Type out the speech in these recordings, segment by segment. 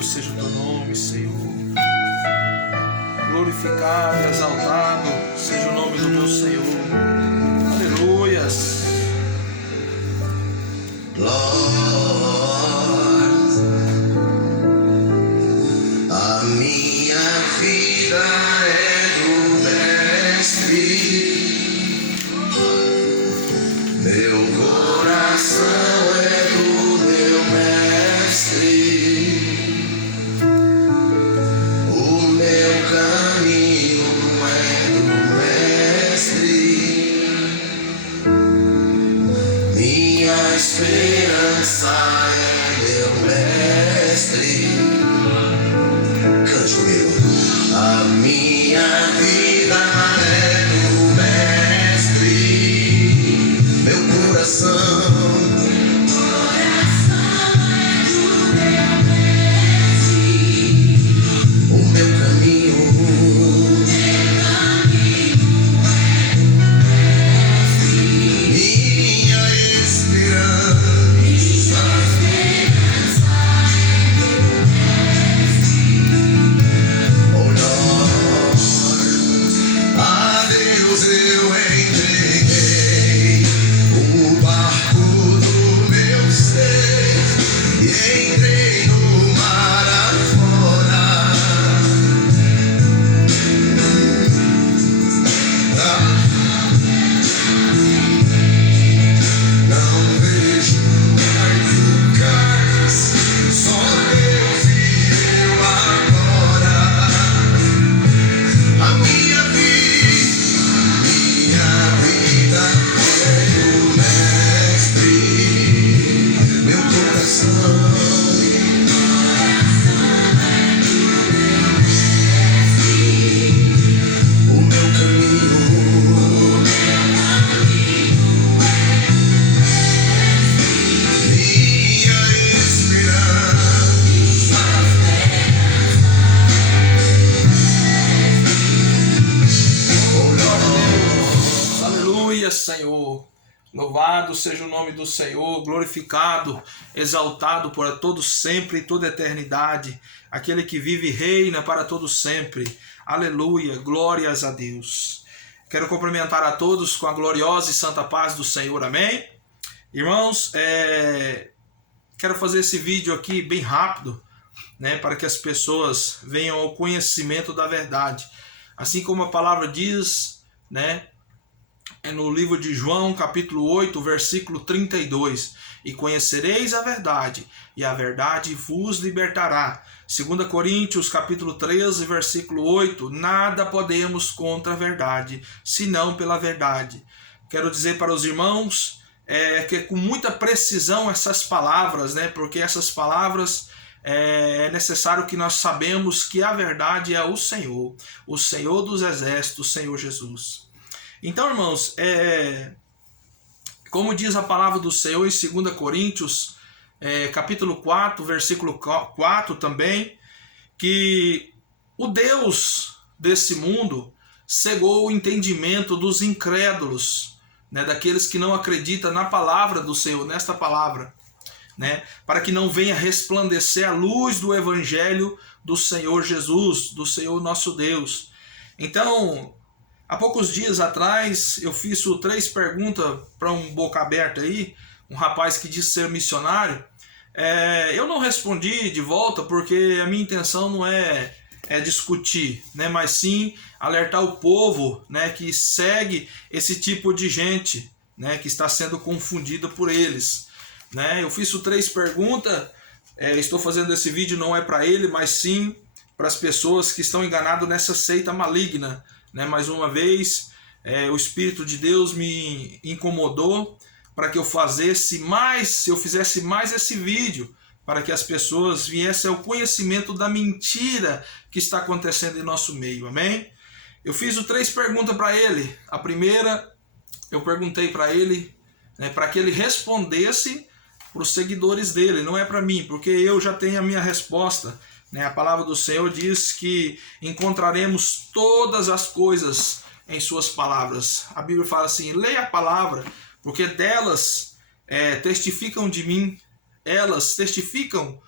Louvado seja o teu nome, Senhor. Glorificado, exaltado seja o nome do meu Senhor. Aleluias. A minha vida é do Mestre, meu coração é do meu Mestre, o meu caminho é do Mestre, minha esperança é meu Mestre. Cante comigo. A minha vida é do Mestre, meu coração é do meu Mestre, o meu caminho é do Mestre, minha esperança. Eu entreguei o barco do meu ser e entrei no mar afora. Não vejo mais o cais, só Deus e eu agora. A minha vida é do Mestre, meu coração é do Mestre, o meu caminho minha esperança. Aleluia, Senhor. Louvado seja o nome do Senhor, glorificado, exaltado por todos sempre e toda eternidade, aquele que vive e reina para todos sempre. Aleluia, glórias a Deus. Quero cumprimentar a todos com a gloriosa e santa paz do Senhor, amém? Irmãos, quero fazer esse vídeo aqui bem rápido, né, para que as pessoas venham ao conhecimento da verdade. Assim como a palavra diz, né, é no livro de João, capítulo 8, versículo 32. E conhecereis a verdade, e a verdade vos libertará. 2 Coríntios, capítulo 13, versículo 8. Nada podemos contra a verdade, senão pela verdade. Quero dizer para os irmãos que com muita precisão essas palavras, né? Porque essas palavras é necessário que nós sabemos que a verdade é o Senhor dos exércitos, o Senhor Jesus. Então, irmãos, como diz a palavra do Senhor em 2 Coríntios, capítulo 4, versículo 4 também, que o Deus desse mundo cegou o entendimento dos incrédulos, né, daqueles que não acreditam na palavra do Senhor, nesta palavra, né, para que não venha resplandecer a luz do Evangelho do Senhor Jesus, do Senhor nosso Deus. Então, há poucos dias atrás, eu fiz 3 perguntas para um boca aberta aí, um rapaz que disse ser missionário. Eu não respondi de volta porque a minha intenção não é discutir, né, mas sim alertar o povo, né, que segue esse tipo de gente, né, que está sendo confundido por eles. Né? Eu fiz 3 perguntas, estou fazendo esse vídeo não é para ele, mas sim para as pessoas que estão enganadas nessa seita maligna. Né? Mais uma vez, o Espírito de Deus me incomodou para que eu fizesse mais esse vídeo, para que as pessoas viessem ao conhecimento da mentira que está acontecendo em nosso meio, amém? Eu fiz 3 perguntas para ele. A primeira, eu perguntei para ele, né, para que ele respondesse para os seguidores dele, não é para mim, porque eu já tenho a minha resposta. Né? A palavra do Senhor diz que encontraremos todas as coisas em suas palavras. A Bíblia fala assim, leia a palavra, porque delas testificam de mim, elas testificam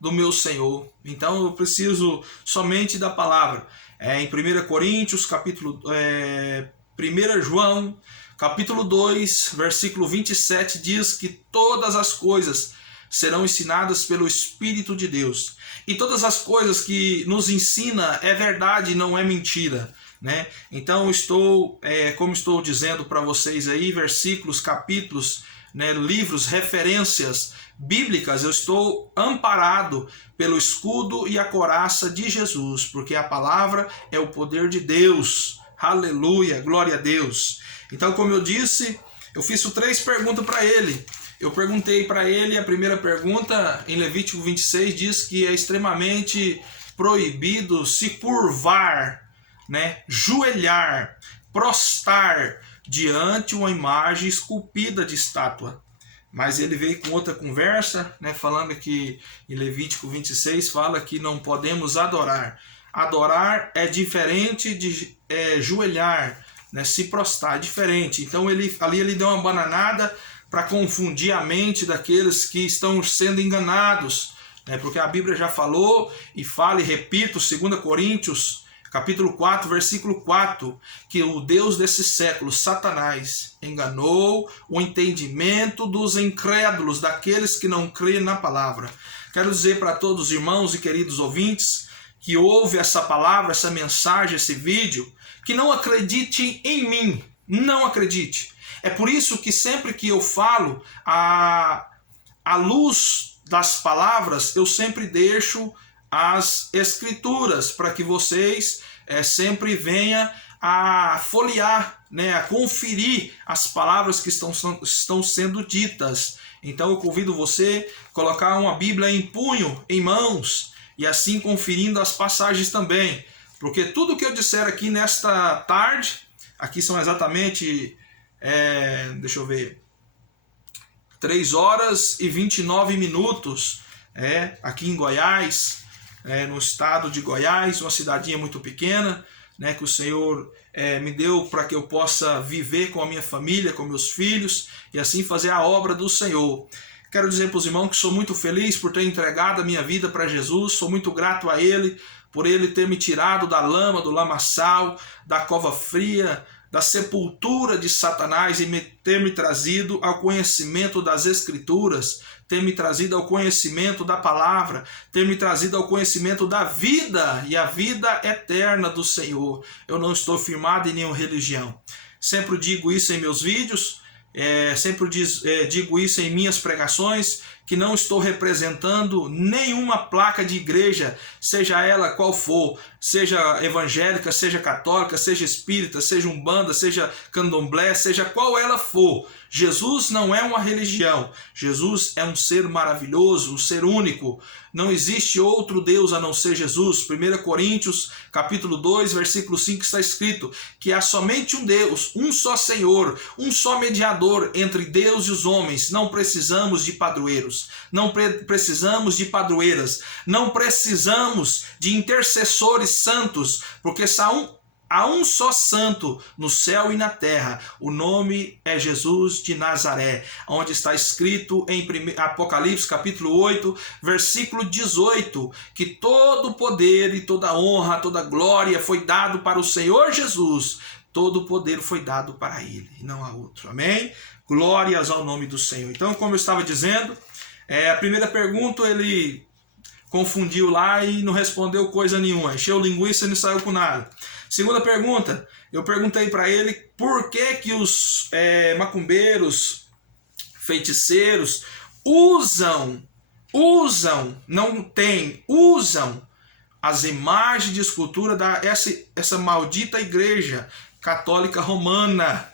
do meu Senhor. Então eu preciso somente da palavra. Em 1 Coríntios, 1 João, capítulo 2, versículo 27, diz que todas as coisas serão ensinadas pelo Espírito de Deus. E todas as coisas que nos ensina é verdade, não é mentira, né? Então como estou dizendo para vocês aí, versículos, capítulos, né, livros, referências bíblicas, eu estou amparado pelo escudo e a couraça de Jesus, porque a palavra é o poder de Deus. Aleluia, glória a Deus. Então, como eu disse, eu fiz 3 perguntas para ele. Eu perguntei para ele, a primeira pergunta, em Levítico 26, diz que é extremamente proibido se curvar, né, joelhar, prostrar diante uma imagem esculpida de estátua. Mas ele veio com outra conversa, né, falando que em Levítico 26 fala que não podemos adorar. Adorar é diferente de joelhar, né, se prostrar, é diferente. Então ali ele deu uma bananada para confundir a mente daqueles que estão sendo enganados, né, porque a Bíblia já falou e fala, e repito, 2 Coríntios, capítulo 4, versículo 4, que o Deus desse século, Satanás, enganou o entendimento dos incrédulos, daqueles que não creem na palavra. Quero dizer para todos os irmãos e queridos ouvintes que ouvem essa palavra, essa mensagem, esse vídeo, que não acredite em mim, não acredite. É por isso que sempre que eu falo à luz das palavras, eu sempre deixo as escrituras para que vocês sempre venham a folhear, né, a conferir as palavras que estão sendo ditas. Então eu convido você a colocar uma Bíblia em punho, em mãos, e assim conferindo as passagens também. Porque tudo que eu disser aqui nesta tarde, aqui são exatamente, deixa eu ver, 3 horas e 29 minutos, aqui em Goiás, no estado de Goiás, uma cidadinha muito pequena, né, que o Senhor me deu para que eu possa viver com a minha família, com meus filhos, e assim fazer a obra do Senhor. Quero dizer para os irmãos que sou muito feliz por ter entregado a minha vida para Jesus, sou muito grato a Ele, por Ele ter me tirado da lama, do lamaçal, da cova fria, da sepultura de Satanás e ter me trazido ao conhecimento das Escrituras, ter me trazido ao conhecimento da palavra, ter me trazido ao conhecimento da vida e a vida eterna do Senhor. Eu não estou firmado em nenhuma religião. Sempre digo isso em meus vídeos, sempre digo isso em minhas pregações, que não estou representando nenhuma placa de igreja, seja ela qual for, seja evangélica, seja católica, seja espírita, seja umbanda, seja candomblé, seja qual ela for. Jesus não é uma religião, Jesus é um ser maravilhoso, um ser único. Não existe outro Deus a não ser Jesus. 1 Coríntios, capítulo 2, versículo 5 está escrito que há somente um Deus, um só Senhor, um só mediador entre Deus e os homens. Não precisamos de padroeiros, não precisamos de padroeiras, não precisamos de intercessores santos, porque há um só santo no céu e na terra, o nome é Jesus de Nazaré, onde está escrito em Apocalipse capítulo 8, versículo 18, que todo poder e toda honra, toda glória foi dado para o Senhor Jesus, todo poder foi dado para Ele, e não há outro, amém? Glórias ao nome do Senhor. Então, como eu estava dizendo, a primeira pergunta ele confundiu lá e não respondeu coisa nenhuma, encheu linguiça e não saiu com nada. Segunda pergunta, eu perguntei para ele por que os macumbeiros, feiticeiros usam as imagens de escultura essa maldita igreja católica romana.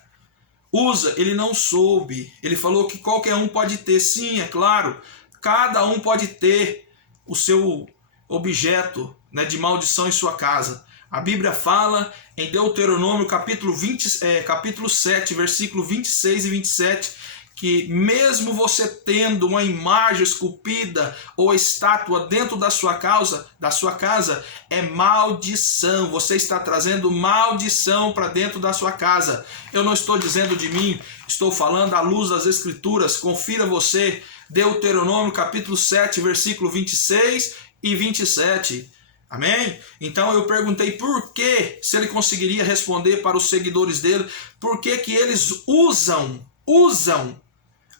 Ele não soube, ele falou que qualquer um pode ter, sim, é claro, cada um pode ter o seu objeto, né, de maldição em sua casa. A Bíblia fala em Deuteronômio capítulo 7, versículo 26 e 27, que mesmo você tendo uma imagem esculpida ou estátua dentro da sua casa, é maldição. Você está trazendo maldição para dentro da sua casa. Eu não estou dizendo de mim, estou falando à luz das Escrituras. Confira você Deuteronômio capítulo 7, versículo 26 e 27. Amém? Então eu perguntei por que, se ele conseguiria responder para os seguidores dele, por que que eles usam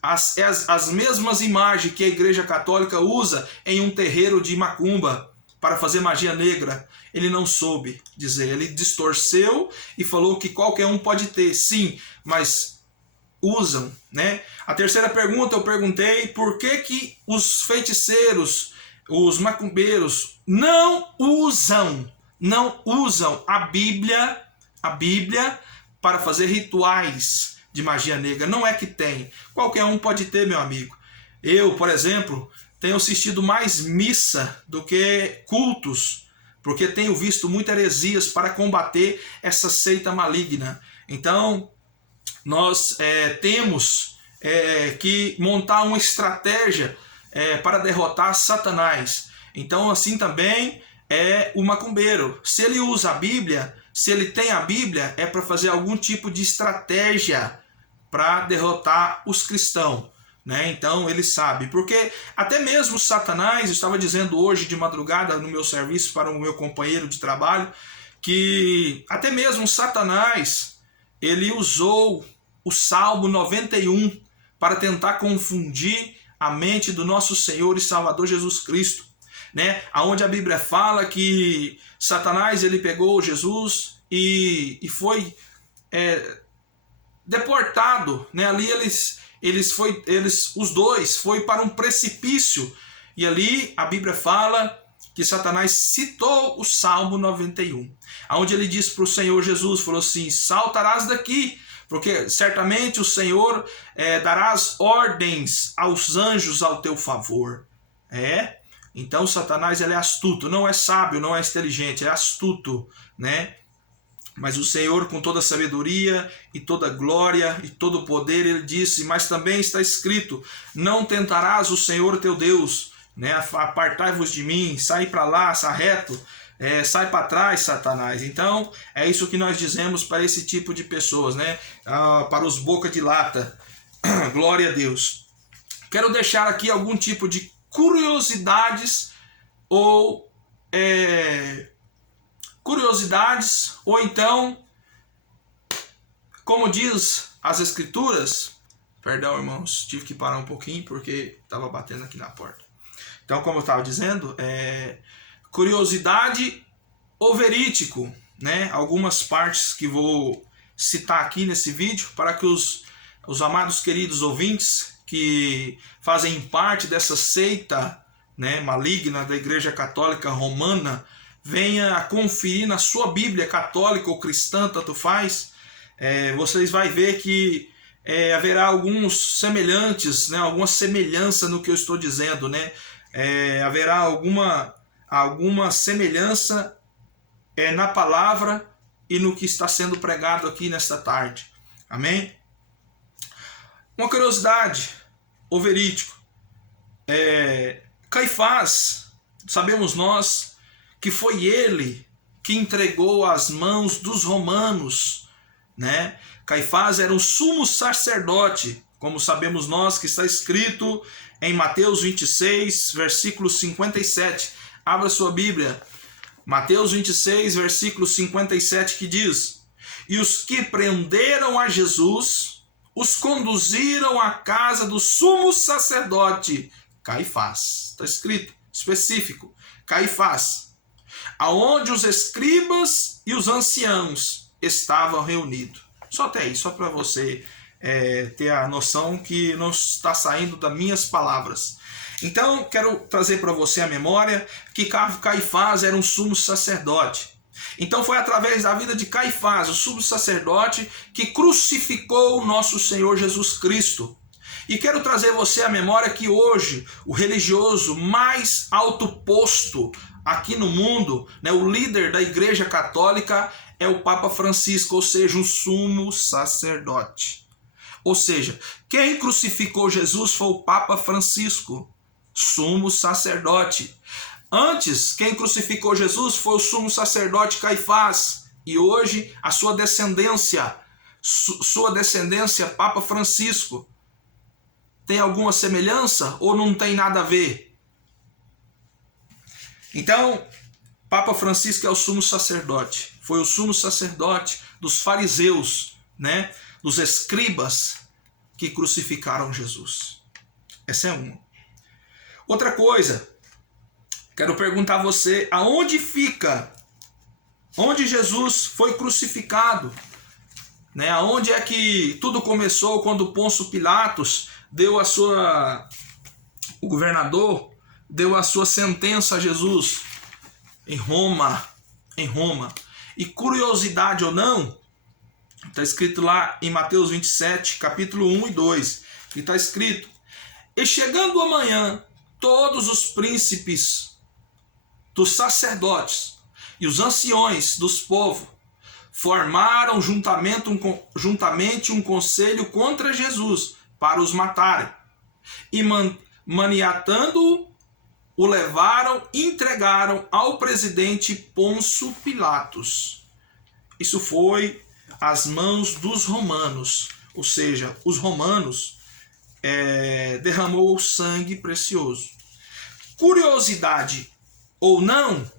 as mesmas imagens que a Igreja Católica usa em um terreiro de macumba para fazer magia negra. Ele não soube dizer, ele distorceu e falou que qualquer um pode ter, sim, mas usam, né? A terceira pergunta eu perguntei por que que os feiticeiros, os macumbeiros não usam a Bíblia para fazer rituais de magia negra. Não é que tem, qualquer um pode ter, meu amigo. Eu, por exemplo, tenho assistido mais missa do que cultos, porque tenho visto muitas heresias para combater essa seita maligna. Então, nós temos que montar uma estratégia para derrotar Satanás. Então, assim também é o macumbeiro. Se ele usa a Bíblia, se ele tem a Bíblia, é para fazer algum tipo de estratégia para derrotar os cristãos, né? Então ele sabe, porque até mesmo Satanás, eu estava dizendo hoje de madrugada no meu serviço para o meu companheiro de trabalho, que até mesmo Satanás, ele usou o Salmo 91 para tentar confundir a mente do nosso Senhor e Salvador Jesus Cristo, né? Aonde a Bíblia fala que Satanás ele pegou Jesus e foi deportado, né? Ali os dois foi para um precipício, e ali a Bíblia fala que Satanás citou o Salmo 91, onde ele disse para o Senhor Jesus, falou assim: saltarás daqui, porque certamente o Senhor darás ordens aos anjos ao teu favor. Então Satanás ele é astuto, não é sábio, não é inteligente, é astuto, né? Mas o Senhor, com toda a sabedoria e toda a glória e todo o poder, ele disse: mas também está escrito, não tentarás o Senhor teu Deus, né? Apartai-vos de mim, sai para lá, sai reto, sai para trás, Satanás. Então é isso que nós dizemos para esse tipo de pessoas, né? Para os boca de lata. Glória a Deus. Quero deixar aqui algum tipo de curiosidades ou então, como diz as Escrituras, perdão, irmãos, tive que parar um pouquinho porque estava batendo aqui na porta. Então, como eu estava dizendo, curiosidade ou verídico, né? Algumas partes que vou citar aqui nesse vídeo para que os amados queridos ouvintes que fazem parte dessa seita, né, maligna da Igreja Católica Romana venha a conferir na sua Bíblia católica ou cristã, tanto faz. Vocês vão ver que haverá alguns semelhantes, né, alguma semelhança no que eu estou dizendo, né? Haverá alguma semelhança na palavra e no que está sendo pregado aqui nesta tarde. Amém? Uma curiosidade, ou verídico. Caifás, sabemos nós que foi ele que entregou às mãos dos romanos, né? Caifás era um sumo sacerdote, como sabemos nós que está escrito em Mateus 26, versículo 57. Abra sua Bíblia. Mateus 26, versículo 57, que diz: e os que prenderam a Jesus os conduziram à casa do sumo sacerdote Caifás. Está escrito, específico, Caifás, aonde os escribas e os anciãos estavam reunidos. Só até aí, só para você ter a noção que não está saindo das minhas palavras. Então, quero trazer para você a memória que Caifás era um sumo sacerdote. Então foi através da vida de Caifás, o sumo sacerdote, que crucificou o nosso Senhor Jesus Cristo. E quero trazer você à memória que hoje o religioso mais alto posto aqui no mundo, né, o líder da Igreja Católica é o Papa Francisco, ou seja, um sumo sacerdote. Ou seja, quem crucificou Jesus foi o Papa Francisco, sumo sacerdote. Antes, quem crucificou Jesus foi o sumo sacerdote Caifás. E hoje, a sua descendência, Papa Francisco. tem alguma semelhança ou não tem nada a ver? Então, Papa Francisco é o sumo sacerdote. Foi o sumo sacerdote dos fariseus, né? Dos escribas que crucificaram Jesus. Essa é uma. Outra coisa, quero perguntar a você, aonde fica, onde Jesus foi crucificado? Né? Aonde é que tudo começou quando Pôncio Pilatos deu o governador deu a sua sentença a Jesus? Em Roma. Em Roma. E curiosidade ou não, está escrito lá em Mateus 27, capítulo 1 e 2, que está escrito: e chegando amanhã, todos os príncipes dos sacerdotes e os anciões dos povos formaram juntamente um conselho contra Jesus para os matarem. E maniatando-o, o levaram e entregaram ao presidente Pôncio Pilatos. Isso foi às mãos dos romanos, ou seja, os romanos derramou o sangue precioso. Curiosidade ou não,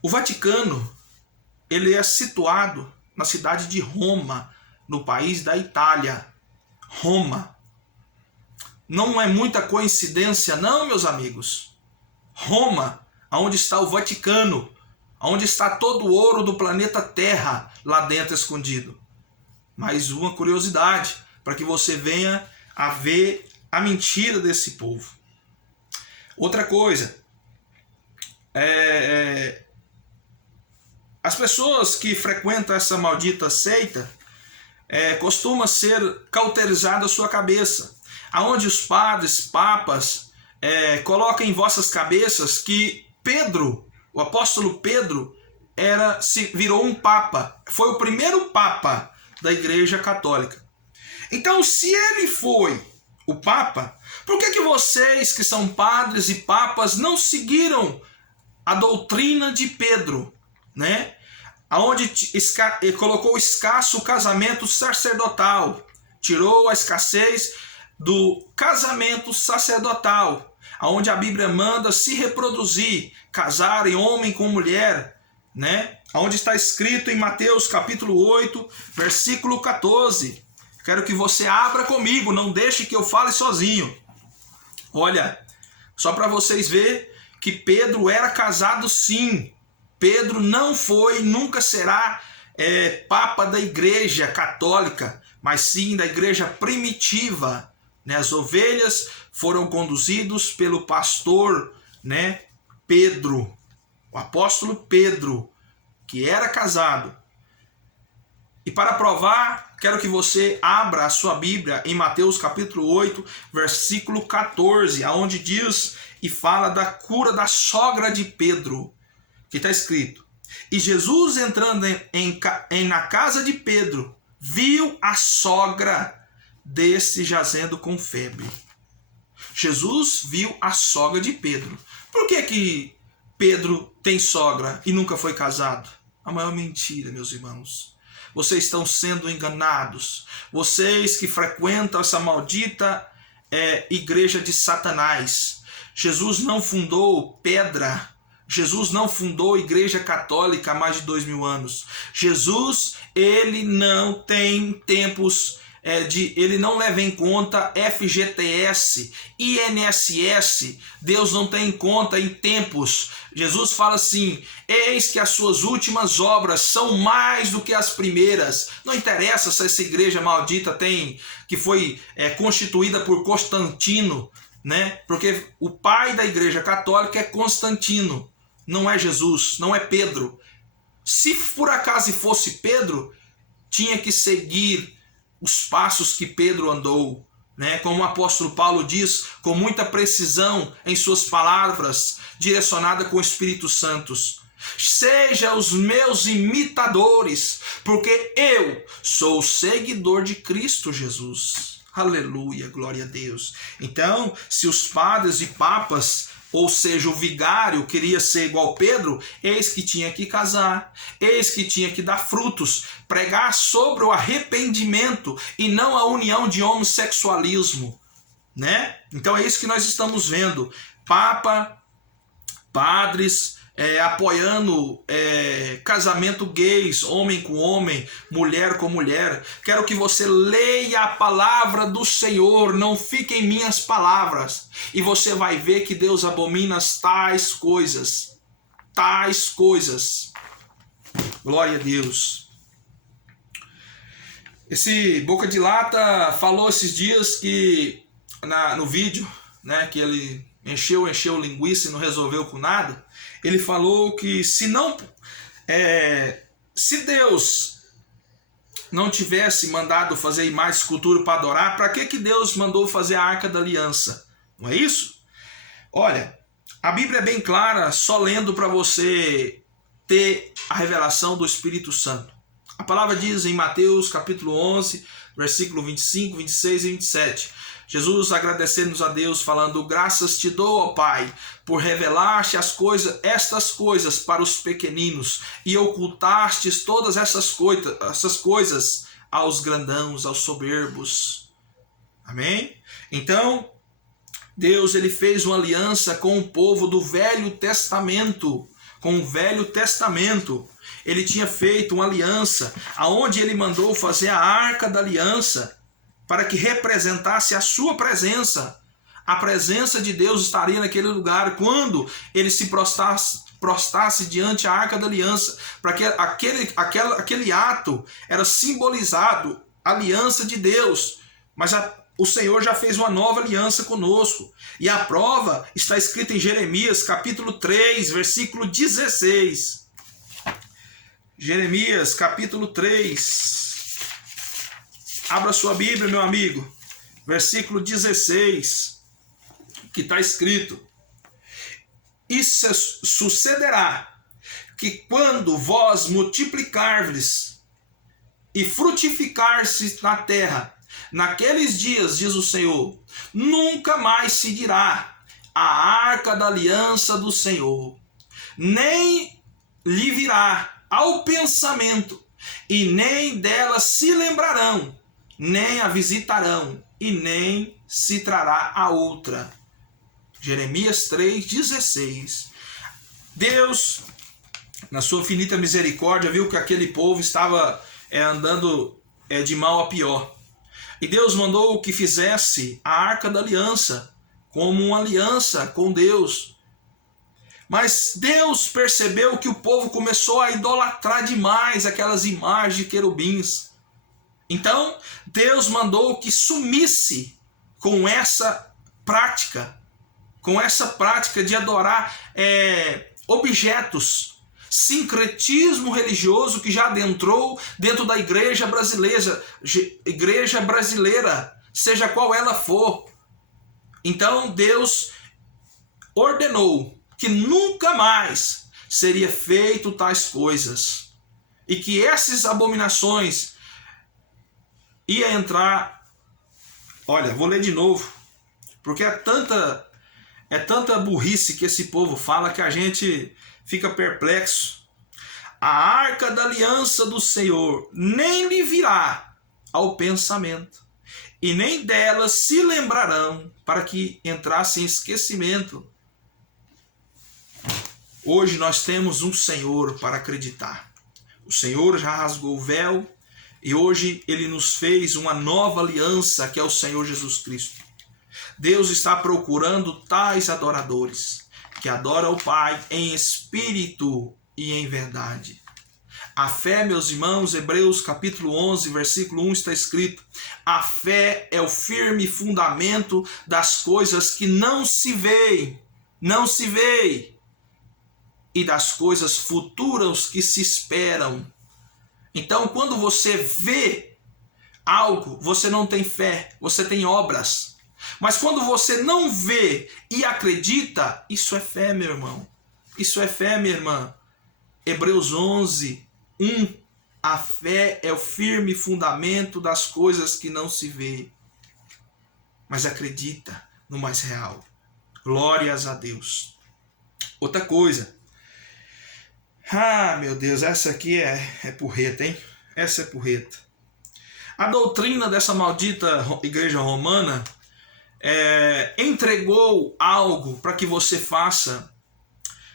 o Vaticano ele é situado na cidade de Roma, no país da Itália. Roma. Não é muita coincidência, não, meus amigos. Roma, onde está o Vaticano, onde está todo o ouro do planeta Terra lá dentro escondido. Mais uma curiosidade, para que você venha a ver a mentira desse povo. Outra coisa, as pessoas que frequentam essa maldita seita costuma ser cauterizada a sua cabeça, aonde os padres, papas, colocam em vossas cabeças que Pedro, o apóstolo Pedro, virou um papa, foi o primeiro papa da Igreja Católica. Então, se ele foi o papa, por que vocês que são padres e papas não seguiram a doutrina de Pedro, né? Aonde colocou escasso o casamento sacerdotal, tirou a escassez do casamento sacerdotal, aonde a Bíblia manda se reproduzir, casarem homem com mulher, né? Aonde está escrito em Mateus capítulo 8, versículo 14. Quero que você abra comigo, não deixe que eu fale sozinho. Olha, só para vocês verem que Pedro era casado sim. Pedro não foi, nunca será papa da Igreja Católica, mas sim da Igreja primitiva. Né? As ovelhas foram conduzidas pelo pastor, né, Pedro, o apóstolo Pedro, que era casado. E para provar, quero que você abra a sua Bíblia em Mateus capítulo 8, versículo 14, aonde diz e fala da cura da sogra de Pedro, que está escrito: e Jesus entrando na casa de Pedro, viu a sogra desse jazendo com febre. Jesus viu a sogra de Pedro. Por que Pedro tem sogra e nunca foi casado? A maior mentira, meus irmãos. Vocês estão sendo enganados. Vocês que frequentam essa maldita igreja de Satanás. Jesus não fundou pedra. Jesus não fundou a Igreja Católica há mais de 2000 anos. Jesus, ele não tem tempos ele não leva em conta FGTS, INSS. Deus não tem em conta em tempos. Jesus fala assim: eis que as suas últimas obras são mais do que as primeiras. Não interessa se essa igreja maldita que foi constituída por Constantino, né? Porque o pai da Igreja Católica é Constantino, não é Jesus, não é Pedro. Se por acaso fosse Pedro, tinha que seguir os passos que Pedro andou, né? Como o apóstolo Paulo diz, com muita precisão em suas palavras, direcionada com o Espírito Santo: seja os meus imitadores, porque eu sou seguidor de Cristo Jesus. Aleluia, glória a Deus. Então, se os padres e papas ou seja, o vigário queria ser igual Pedro, eis que tinha que casar, eis que tinha que dar frutos, pregar sobre o arrependimento e não a união de homossexualismo, né? Então é isso que nós estamos vendo. Papa, padres apoiando casamento gays, homem com homem, mulher com mulher. Quero que você leia a palavra do Senhor, não fique em minhas palavras, e você vai ver que Deus abomina tais coisas. Tais coisas. Glória a Deus. Esse Boca de Lata falou esses dias que no vídeo, né, que ele encheu linguiça e não resolveu com nada. Ele falou que se Deus não tivesse mandado fazer imagem de escultura para adorar, para que Deus mandou fazer a Arca da Aliança? Não é isso? Olha, a Bíblia é bem clara, só lendo para você ter a revelação do Espírito Santo. A palavra diz em Mateus capítulo 11, versículo 25, 26 e 27. Jesus agradecendo a Deus, falando: graças te dou, ó Pai, por revelar-te estas coisas para os pequeninos e ocultastes todas essas coisas aos grandãos, aos soberbos. Amém? Então, Deus ele fez uma aliança com o povo do Velho Testamento, com o Velho Testamento. Ele tinha feito uma aliança, aonde ele mandou fazer a Arca da Aliança, para que representasse a sua presença. A presença de Deus estaria naquele lugar quando ele se prostrasse diante da Arca da Aliança, para que aquele ato era simbolizado a aliança de Deus. Mas o Senhor já fez uma nova aliança conosco. E a prova está escrita em Jeremias capítulo 3, versículo 16. Jeremias capítulo 3. Abra sua Bíblia, meu amigo. Versículo 16. Que está escrito: e sucederá que quando vós multiplicar-vos e frutificar-se na terra, naqueles dias, diz o Senhor, nunca mais se dirá a Arca da Aliança do Senhor, nem lhe virá ao pensamento, e nem dela se lembrarão, nem a visitarão, e nem se trará a outra. Jeremias 3,16. Deus, na sua infinita misericórdia, viu que aquele povo estava andando de mal a pior. E Deus mandou que fizesse a Arca da Aliança, como uma aliança com Deus. Mas Deus percebeu que o povo começou a idolatrar demais aquelas imagens de querubins. Então, Deus mandou que sumisse com essa prática de adorar objetos, sincretismo religioso que já adentrou dentro da igreja brasileira, seja qual ela for. Então, Deus ordenou que nunca mais seria feito tais coisas, e que essas abominações ia entrar. Olha, vou ler de novo, porque é tanta burrice que esse povo fala que a gente fica perplexo. A Arca da Aliança do Senhor nem lhe virá ao pensamento, e nem dela se lembrarão, para que entrasse em esquecimento. Hoje nós temos um Senhor para acreditar. O Senhor já rasgou o véu e hoje ele nos fez uma nova aliança, que é o Senhor Jesus Cristo. Deus está procurando tais adoradores, que adoram o Pai em espírito e em verdade. A fé, meus irmãos, Hebreus capítulo 11, versículo 1 está escrito: a fé é o firme fundamento das coisas que não se veem, e das coisas futuras que se esperam. Então, quando você vê algo, você não tem fé, você tem obras. Mas quando você não vê e acredita, isso é fé, meu irmão. Isso é fé, minha irmã. Hebreus 11, 1. A fé é o firme fundamento das coisas que não se vê, mas acredita no mais real. Glórias a Deus. Outra coisa. Ah, meu Deus, essa aqui é porreta, hein? Essa é porreta. A doutrina dessa maldita igreja romana entregou algo para que você faça.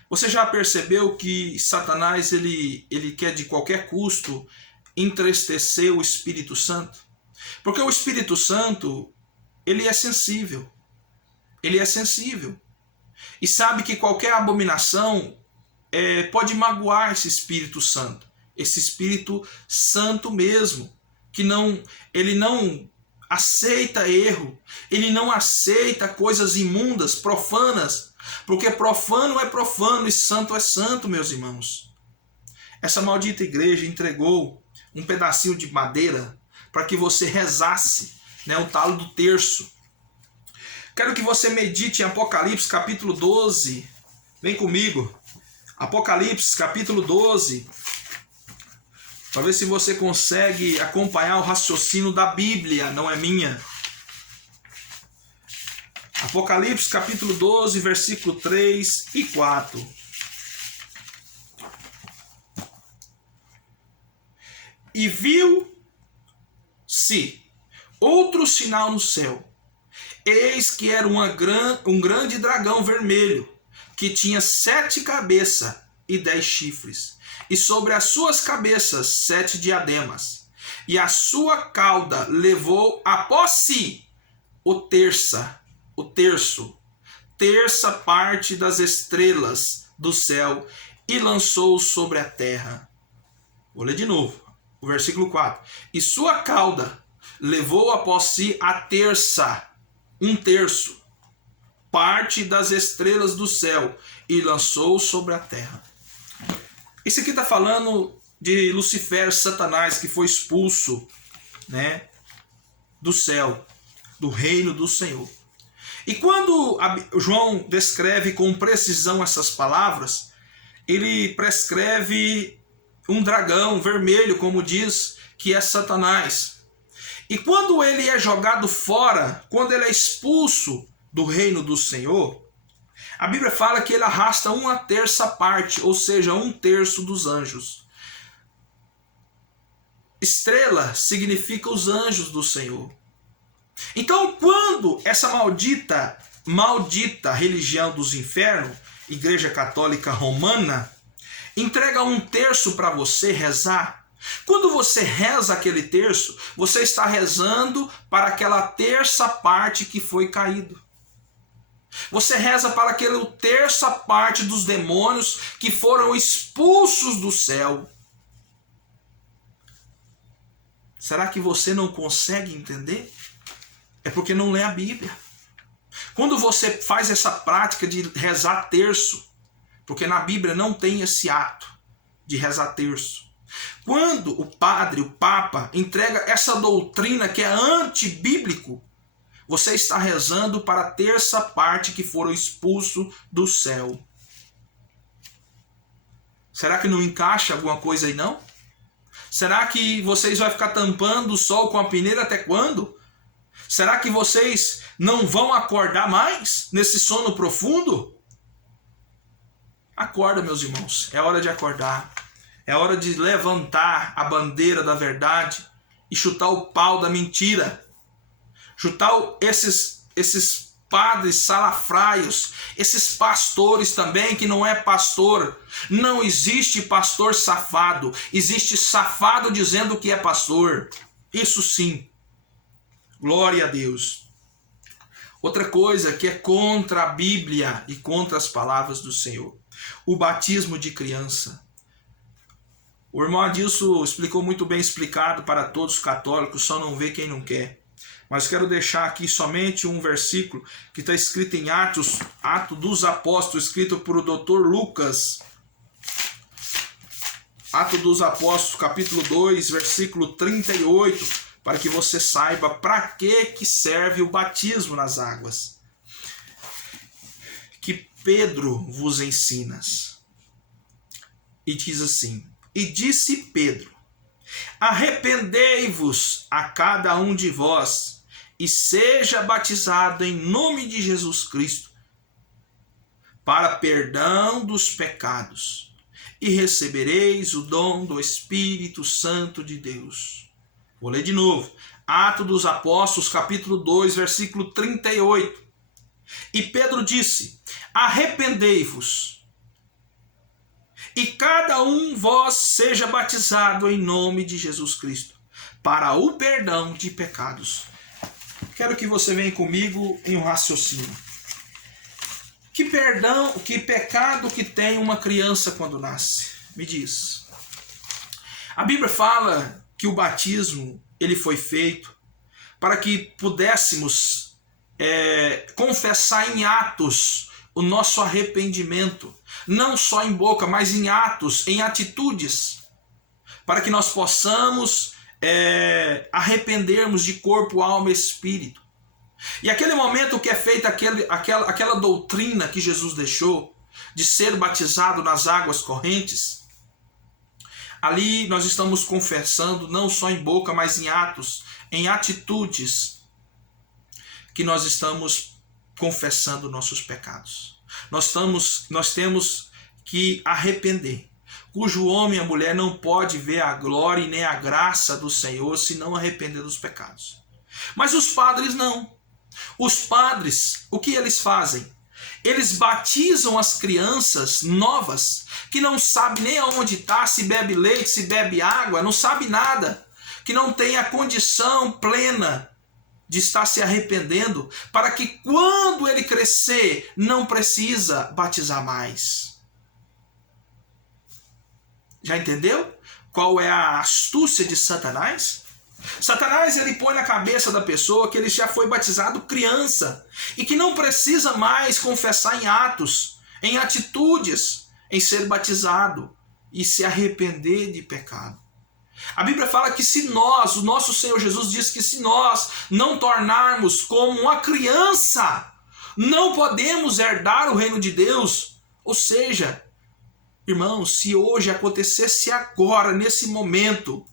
Você já percebeu que Satanás ele quer de qualquer custo entristecer o Espírito Santo? Porque o Espírito Santo, ele é sensível. Ele é sensível. E sabe que qualquer abominação pode magoar esse Espírito Santo. Esse Espírito Santo mesmo. Que ele não aceita erro. Ele não aceita coisas imundas, profanas. Porque profano é profano e santo é santo, meus irmãos. Essa maldita igreja entregou um pedacinho de madeira para que você rezasse, o talo do terço. Quero que você medite em Apocalipse capítulo 12. Vem comigo. Apocalipse capítulo 12. Para ver se você consegue acompanhar o raciocínio da Bíblia, não é minha. Apocalipse capítulo 12, versículo 3 e 4. E viu-se outro sinal no céu. Eis que era um grande dragão vermelho, que tinha 7 cabeças e 10 chifres, e sobre as suas cabeças 7 diademas, e a sua cauda levou após si terça parte das estrelas do céu, e lançou sobre a terra. Vou ler de novo, o versículo 4. E sua cauda levou após si um terço, parte das estrelas do céu, e lançou sobre a terra. Isso aqui está falando de Lucifer, Satanás, que foi expulso, do céu, do reino do Senhor. E quando João descreve com precisão essas palavras, ele prescreve um dragão vermelho, como diz, que é Satanás. E quando ele é jogado fora, quando ele é expulso do reino do Senhor, a Bíblia fala que ele arrasta 1/3 parte, ou seja, 1/3 dos anjos. Estrela significa os anjos do Senhor. Então, quando essa maldita religião dos infernos, Igreja Católica Romana, entrega 1/3 para você rezar, quando você reza aquele terço, você está rezando para aquela terça parte que foi caído. Você reza para aquela terça parte dos demônios que foram expulsos do céu. Será que você não consegue entender? É porque não lê a Bíblia. Quando você faz essa prática de rezar terço, porque na Bíblia não tem esse ato de rezar terço. Quando o padre, o papa, entrega essa doutrina que é antibíblico, você está rezando para a terça parte que foram expulsos do céu. Será que não encaixa alguma coisa aí não? Será que vocês vão ficar tampando o sol com a peneira até quando? Será que vocês não vão acordar mais nesse sono profundo? Acorda, meus irmãos, é hora de acordar. É hora de levantar a bandeira da verdade e chutar o pau da mentira. Chutar esses padres salafraios, esses pastores também que não é pastor. Não existe pastor safado. Existe safado dizendo que é pastor. Isso sim. Glória a Deus. Outra coisa que é contra a Bíblia e contra as palavras do Senhor. O batismo de criança. O irmão Adilson explicou muito bem explicado para todos os católicos, só não vê quem não quer. Mas quero deixar aqui somente um versículo que está escrito em Atos dos Apóstolos, escrito por o Dr. Lucas. Atos dos Apóstolos, capítulo 2, versículo 38, para que você saiba para que serve o batismo nas águas. Que Pedro vos ensinas. E diz assim: E disse Pedro: Arrependei-vos a cada um de vós, e seja batizado em nome de Jesus Cristo, para perdão dos pecados, e recebereis o dom do Espírito Santo de Deus. Vou ler de novo. Atos dos Apóstolos, capítulo 2, versículo 38. E Pedro disse: arrependei-vos, e cada um vós seja batizado em nome de Jesus Cristo, para o perdão de pecados. Quero que você venha comigo em um raciocínio. Que pecado que tem uma criança quando nasce? Me diz. A Bíblia fala que o batismo ele foi feito para que pudéssemos confessar em atos o nosso arrependimento, não só em boca, mas em atos, em atitudes, para que nós possamos arrependermos de corpo, alma e espírito. E aquele momento que é feita aquela doutrina que Jesus deixou, de ser batizado nas águas correntes, ali nós estamos confessando não só em boca, mas em atos, em atitudes, que nós estamos confessando nossos pecados. Nós temos que arrepender, cujo homem e a mulher não pode ver a glória e nem a graça do Senhor se não arrepender dos pecados. Mas os padres não. Os padres, o que eles fazem? Eles batizam as crianças novas, que não sabem nem aonde está, se bebe leite, se bebe água, não sabe nada, que não tem a condição plena de estar se arrependendo, para que quando ele crescer, não precisa batizar mais. Já entendeu qual é a astúcia de Satanás? Satanás ele põe na cabeça da pessoa que ele já foi batizado criança e que não precisa mais confessar em atos, em atitudes, em ser batizado e se arrepender de pecado. A Bíblia fala que se nós, o nosso Senhor Jesus diz que se nós não tornarmos como uma criança, não podemos herdar o reino de Deus. Ou seja, irmãos, se hoje acontecesse agora, nesse momento,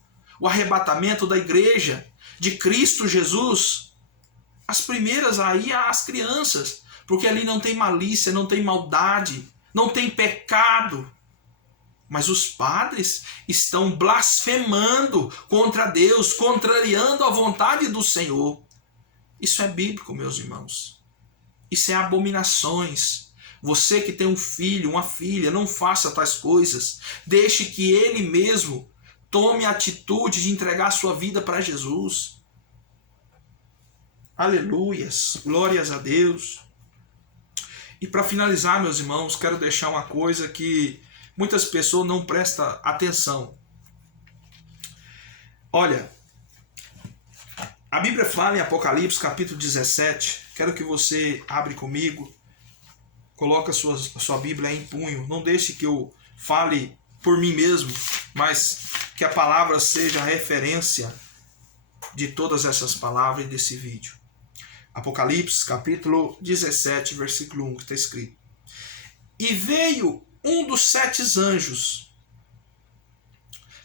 o arrebatamento da igreja de Cristo Jesus, as primeiras aí as crianças, porque ali não tem malícia, não tem maldade, não tem pecado. Mas os padres estão blasfemando contra Deus, contrariando a vontade do Senhor. Isso é bíblico, meus irmãos. Isso é abominações. Você que tem um filho, uma filha, não faça tais coisas. Deixe que ele mesmo tome a atitude de entregar sua vida para Jesus. Aleluias, glórias a Deus. E para finalizar, meus irmãos, quero deixar uma coisa que muitas pessoas não prestam atenção. Olha, a Bíblia fala em Apocalipse capítulo 17, quero que você abre comigo, coloque a sua Bíblia em punho, não deixe que eu fale por mim mesmo, mas que a palavra seja a referência de todas essas palavras desse vídeo. Apocalipse capítulo 17, versículo 1, que está escrito: E veio um dos 7 anjos,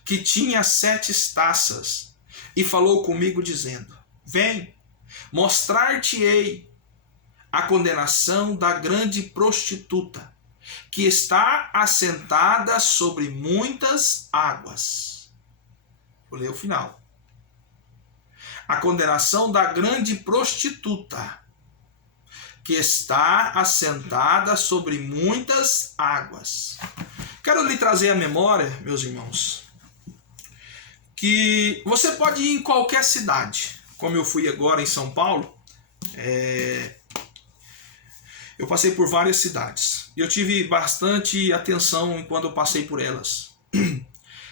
que tinha 7 taças, e falou comigo dizendo: Vem, mostrar-te-ei a condenação da grande prostituta, que está assentada sobre muitas águas. Vou ler o final. A condenação da grande prostituta, que está assentada sobre muitas águas. Quero lhe trazer à memória, meus irmãos, que você pode ir em qualquer cidade, como eu fui agora em São Paulo. Eu passei por várias cidades e eu tive bastante atenção quando eu passei por elas.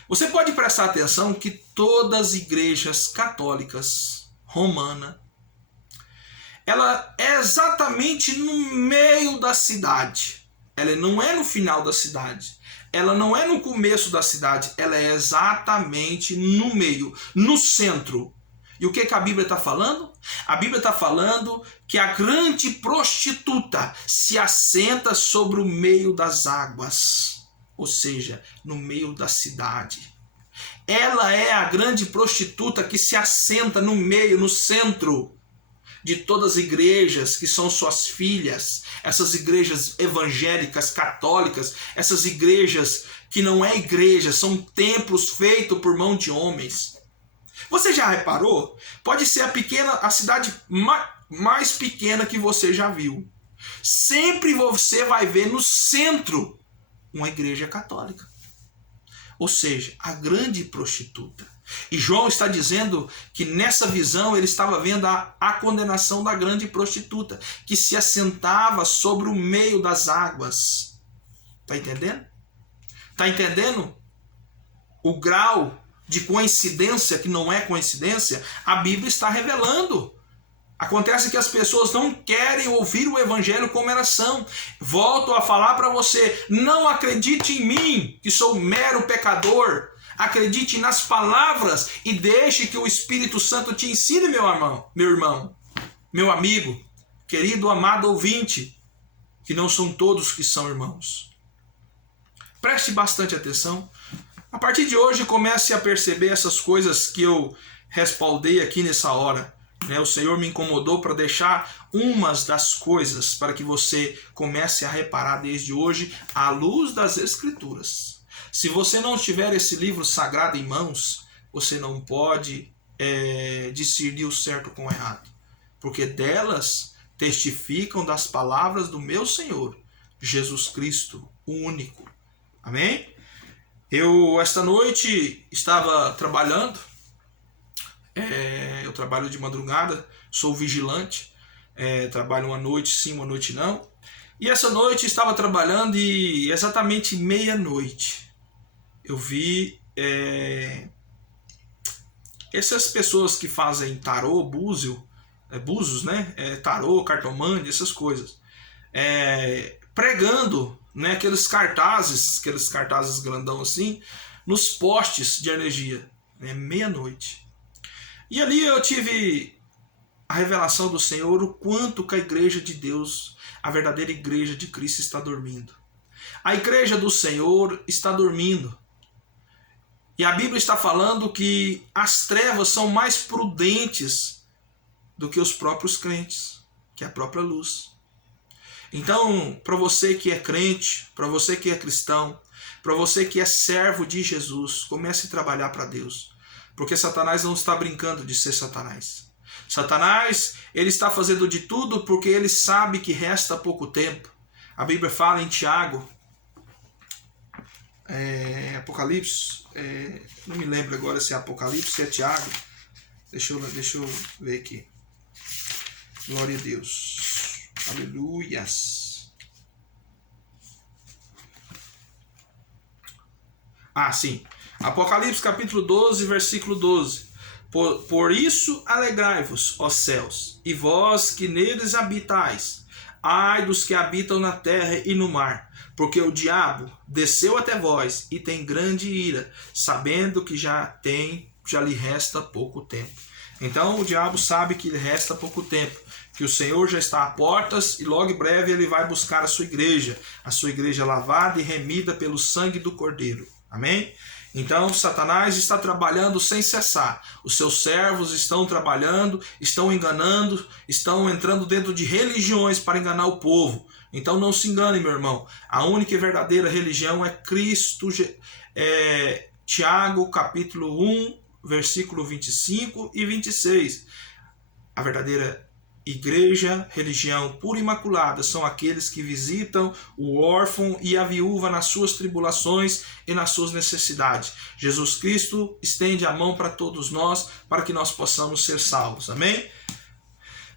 Você pode prestar atenção que todas as igrejas católicas romanas, ela é exatamente no meio da cidade. Ela não é no final da cidade. Ela não é no começo da cidade. Ela é exatamente no meio, no centro. E o que a Bíblia está falando? A Bíblia está falando que a grande prostituta se assenta sobre o meio das águas. Ou seja, no meio da cidade. Ela é a grande prostituta que se assenta no meio, no centro. de todas as igrejas que são suas filhas, essas igrejas evangélicas, católicas, essas igrejas que não é igreja, são templos feitos por mão de homens. Você já reparou? Pode ser a cidade mais pequena que você já viu. Sempre você vai ver no centro uma igreja católica. Ou seja, a grande prostituta. E João está dizendo que nessa visão ele estava vendo a condenação da grande prostituta, que se assentava sobre o meio das águas. Está entendendo? Está entendendo o grau de coincidência, que não é coincidência? A Bíblia está revelando. Acontece que as pessoas não querem ouvir o evangelho como elas são. Volto a falar para você, não acredite em mim, que sou mero pecador. Acredite nas palavras e deixe que o Espírito Santo te ensine, meu irmão, meu amigo, querido, amado ouvinte, que não são todos que são irmãos. Preste bastante atenção. A partir de hoje comece a perceber essas coisas que eu respaldei aqui nessa hora. O Senhor me incomodou para deixar umas das coisas para que você comece a reparar desde hoje à luz das Escrituras. Se você não tiver esse livro sagrado em mãos, você não pode discernir o certo com o errado, porque delas testificam das palavras do meu Senhor, Jesus Cristo, o único. Amém? Eu, esta noite, estava trabalhando. Eu trabalho de madrugada, sou vigilante, trabalho uma noite sim, uma noite não. E essa noite estava trabalhando e exatamente meia-noite eu vi essas pessoas que fazem tarô, búzios, né? Tarô, cartomante, essas coisas, pregando, né? Aqueles cartazes grandão assim, nos postes de energia, meia-noite. E ali eu tive a revelação do Senhor, o quanto que a igreja de Deus, a verdadeira igreja de Cristo, está dormindo. A igreja do Senhor está dormindo. E a Bíblia está falando que as trevas são mais prudentes do que os próprios crentes, que é a própria luz. Então, para você que é crente, para você que é cristão, para você que é servo de Jesus, comece a trabalhar para Deus. Porque Satanás não está brincando de ser Satanás. Satanás, ele está fazendo de tudo porque ele sabe que resta pouco tempo. A Bíblia fala em Tiago, Apocalipse, não me lembro agora se é Apocalipse, se é Tiago. Deixa eu ver aqui. Glória a Deus. Aleluias. Sim. Apocalipse capítulo 12, versículo 12. Por isso alegrai-vos, ó céus, e vós que neles habitais. Ai dos que habitam na terra e no mar, porque o diabo desceu até vós e tem grande ira, sabendo que já lhe resta pouco tempo. Então o diabo sabe que lhe resta pouco tempo, que o Senhor já está a portas e logo em breve ele vai buscar a sua igreja lavada e remida pelo sangue do Cordeiro. Amém? Então Satanás está trabalhando sem cessar. Os seus servos estão trabalhando, estão enganando, estão entrando dentro de religiões para enganar o povo. Então não se engane, meu irmão. A única e verdadeira religião é Cristo. Tiago capítulo 1, versículo 25 e 26. A verdadeira igreja, religião pura e imaculada, são aqueles que visitam o órfão e a viúva nas suas tribulações e nas suas necessidades. Jesus Cristo estende a mão para todos nós, para que nós possamos ser salvos. Amém?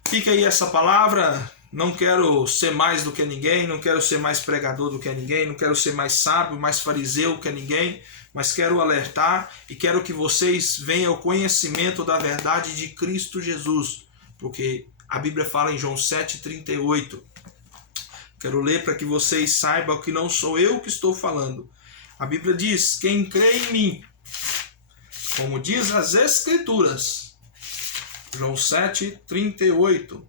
Fica aí essa palavra. Não quero ser mais do que ninguém, não quero ser mais pregador do que ninguém, não quero ser mais sábio, mais fariseu que ninguém, mas quero alertar e quero que vocês venham ao conhecimento da verdade de Cristo Jesus, porque a Bíblia fala em João 7,38. Quero ler para que vocês saibam que não sou eu que estou falando. A Bíblia diz: quem crê em mim, como diz as Escrituras. João 7,38.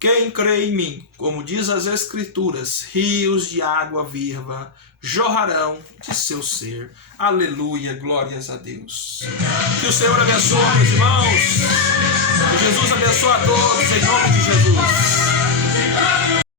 Quem crê em mim, como diz as Escrituras, rios de água viva jorrarão de seu ser. Aleluia, glórias a Deus. Que o Senhor abençoe, meus irmãos. Que Jesus abençoe a todos, em nome de Jesus.